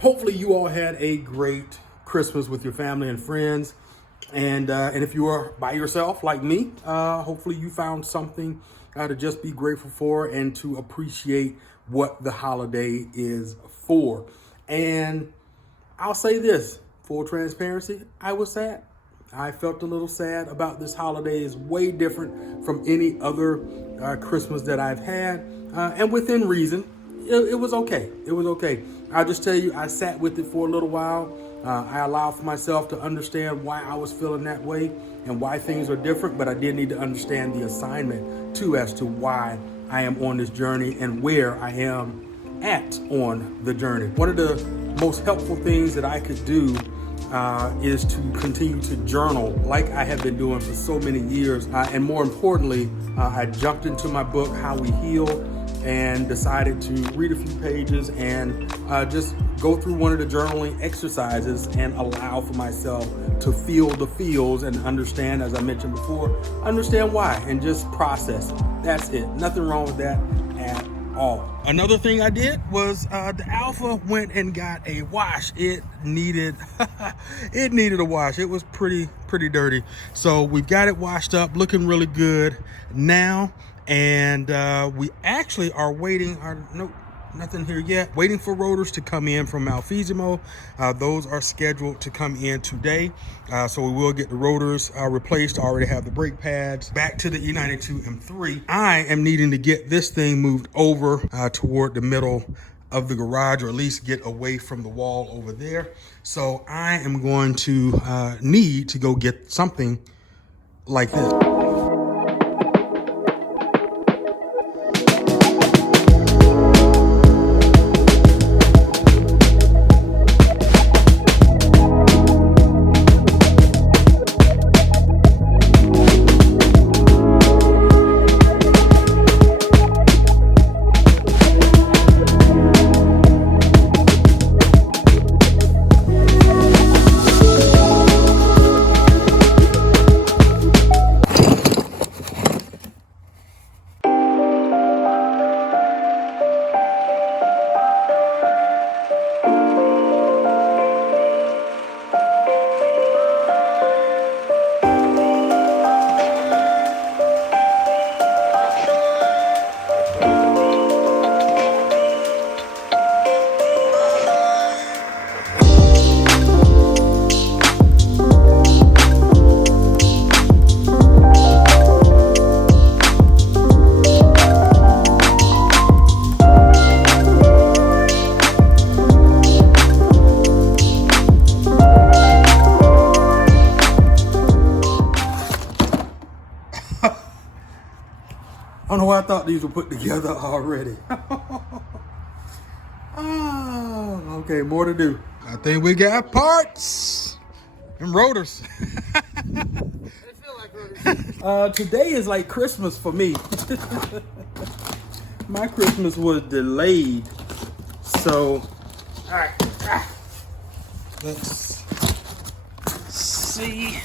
Hopefully you all had a great Christmas with your family and friends. And if you are by yourself like me, hopefully you found something to just be grateful for and to appreciate what the holiday is for. And I'll say this, full transparency, I was sad. I felt a little sad about this holiday. It's way different from any other Christmas that I've had. And within reason, it was okay. It was okay. I'll just tell you, I sat with it for a little while. I allowed for myself to understand why I was feeling that way and why things are different, but I did need to understand the assignment too as to why I am on this journey and where I am at on the journey. One of the most helpful things that I could do is to continue to journal like I have been doing for so many years. And more importantly, I jumped into my book, How We Heal, and decided to read a few pages and just go through one of the journaling exercises and allow for myself to feel the feels and understand, as I mentioned before, understand why and just process it. That's it. Nothing wrong with that at all. Another thing I did was the Alfa went and got a wash. It needed it needed a wash. It was pretty dirty. So we've got it washed up, looking really good now. And we actually are waiting. Nope, nothing here yet. Waiting for rotors to come in from Malfisimo. Those are scheduled to come in today. So we will get the rotors replaced. I already have the brake pads. Back to the E92 M3. I am needing to get this thing moved over toward the middle of the garage, or at least get away from the wall over there. So I am going to need to go get something like this. I don't know why I thought these were put together already. Oh, okay, more to do. I think we got parts and rotors. They feel like rotors. Today is like Christmas for me. My Christmas was delayed. So, all right. Let's see.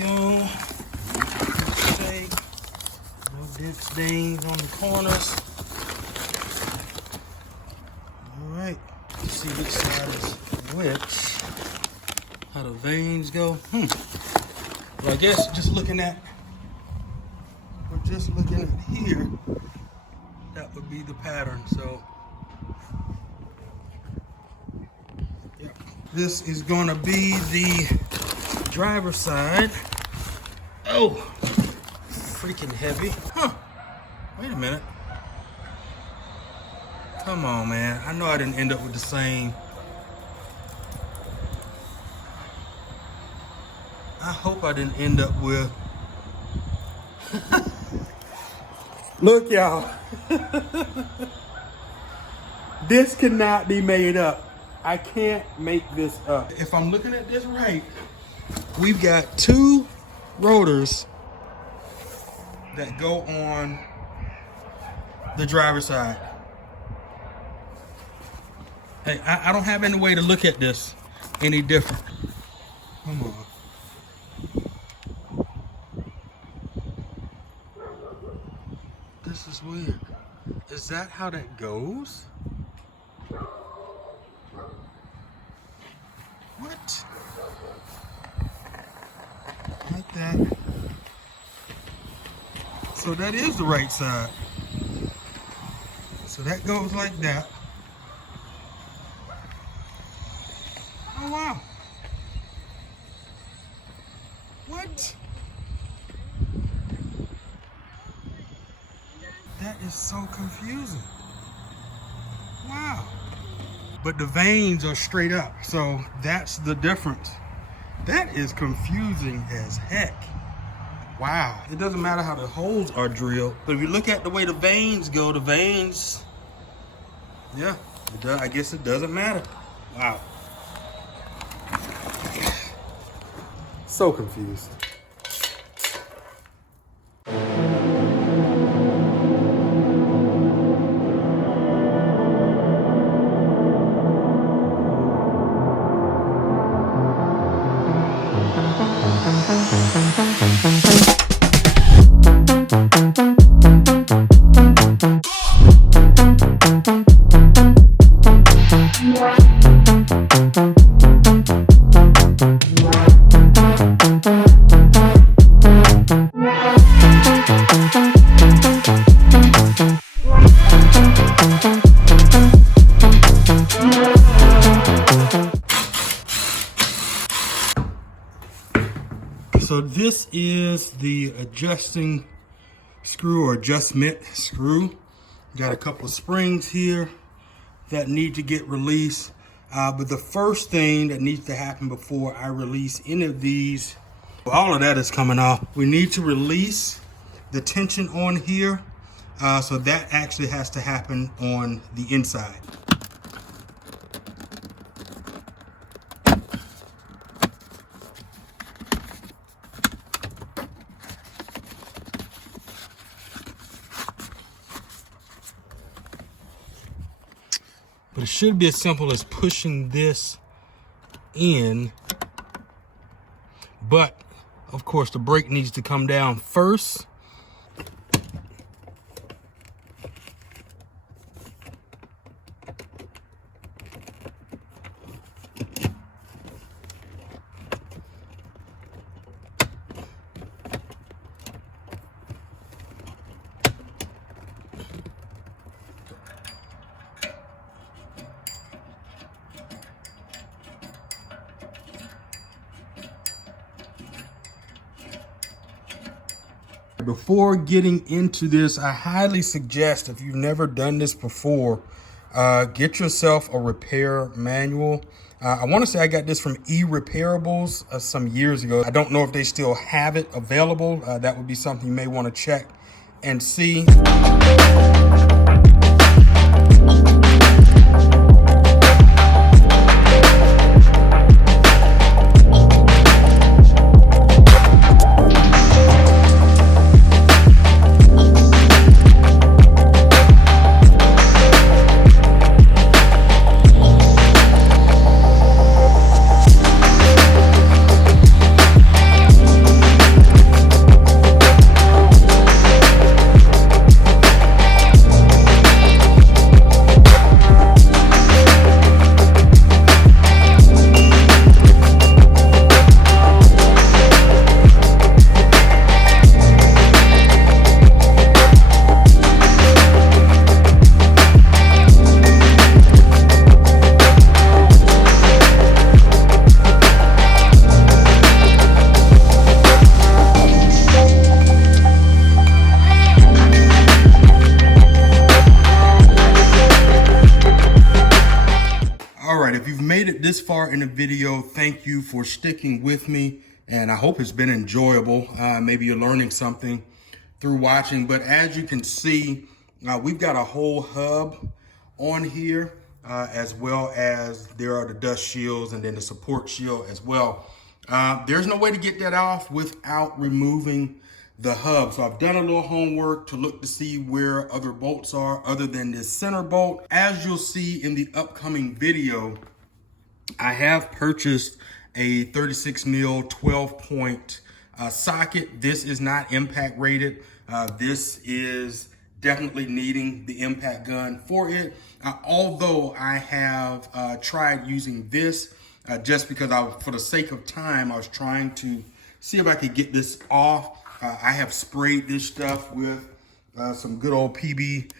Go. Okay. No dent stains on the corners. All right. Let's see which side is which. How the veins go. Well, I guess we're just looking at here. That would be the pattern. So, yeah. This is going to be the driver's side. Oh, freaking heavy. Wait a minute. Come on, man. I know I didn't end up with the same. I hope I didn't end up with. Look, y'all. This cannot be made up. I can't make this up. If I'm looking at this right, we've got two rotors that go on the driver's side. Hey, I don't have any way to look at this any different. Come on. This is weird. Is that how that goes? What? Like that. So that is the right side. So that goes like that. Oh wow. What? That is so confusing. Wow. But the veins are straight up, so that's the difference. That is confusing as heck. Wow. It doesn't matter how the holes are drilled, but if you look at the way the veins go, the veins, yeah, it does, I guess it doesn't matter. Wow. So confused. So this is the adjusting screw or adjustment screw. Got a couple of springs here that need to get released. But the first thing that needs to happen before I release any of these, all of that is coming off. We need to release the tension on here. So that actually has to happen on the inside. But it should be as simple as pushing this in. But, of course, the brake needs to come down first. Before getting into this, I highly suggest, if you've never done this before, get yourself a repair manual. I want to say I got this from eRepairables some years ago. I don't know if they still have it available. That would be something you may want to check and see. This far in the video, thank you for sticking with me, and I hope it's been enjoyable. Maybe you're learning something through watching, but as you can see, we've got a whole hub on here, as well as there are the dust shields and then the support shield as well. There's no way to get that off without removing the hub. So I've done a little homework to look to see where other bolts are other than this center bolt. As you'll see in the upcoming video, I have purchased a 36 mil 12-point socket. This is not impact rated. This is definitely needing the impact gun for it. Although I have tried using this just because for the sake of time, I was trying to see if I could get this off. I have sprayed this stuff with some good old PB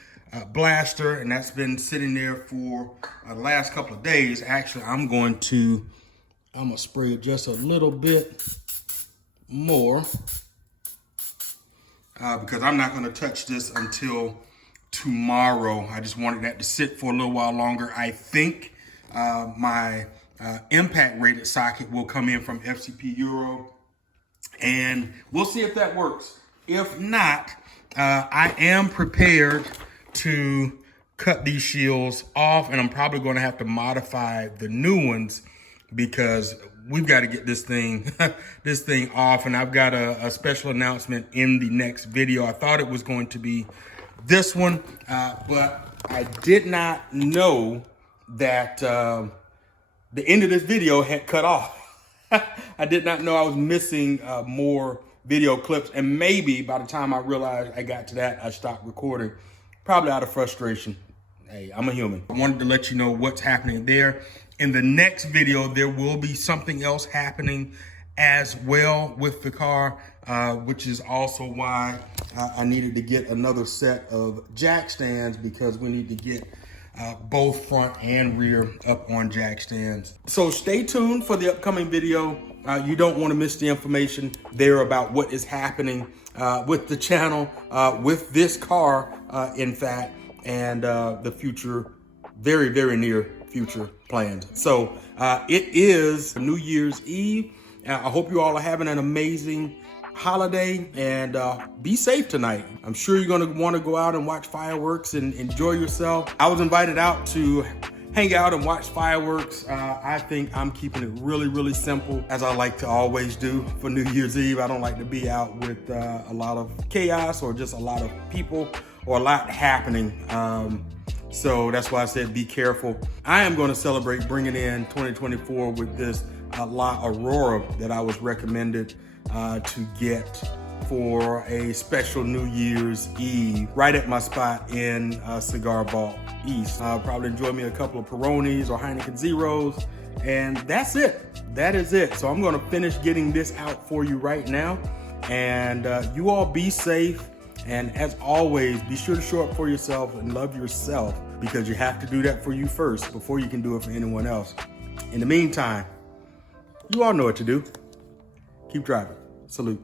blaster, and that's been sitting there for the last couple of days. Actually, I'm gonna spray it just a little bit more because I'm not gonna touch this until tomorrow. I just wanted that to sit for a little while longer. I think my impact rated socket will come in from FCP Euro, and we'll see if that works. If not, I am prepared to cut these shields off, and I'm probably going to have to modify the new ones because we've got to get this thing off. And I've got a special announcement in the next video. I thought it was going to be this one, but I did not know that the end of this video had cut off. I did not know I was missing more video clips, and maybe by the time I realized I got to that, I stopped recording, probably out of frustration. Hey, I'm a human. I wanted to let you know what's happening there. In the next video, there will be something else happening as well with the car, which is also why I needed to get another set of jack stands, because we need to get both front and rear up on jack stands. So stay tuned for the upcoming video. You don't want to miss the information there about what is happening with the channel, with this car, in fact, and the future, very, very near future plans. So it is New Year's Eve. I hope you all are having an amazing holiday, and be safe tonight. I'm sure you're gonna wanna go out and watch fireworks and enjoy yourself. I was invited out to hang out and watch fireworks. I think I'm keeping it really, really simple, as I like to always do for New Year's Eve. I don't like to be out with a lot of chaos or just a lot of people or a lot happening. So that's why I said be careful. I am gonna celebrate bringing in 2024 with this La Aurora that I was recommended to get for a special New Year's Eve right at my spot in Cigar Vault East. I'll probably enjoy me a couple of Peronis or Heineken Zeros, and that's it. That is it. So I'm gonna finish getting this out for you right now, and you all be safe. And as always, be sure to show up for yourself and love yourself, because you have to do that for you first before you can do it for anyone else. In the meantime, you all know what to do. Keep driving. Salute.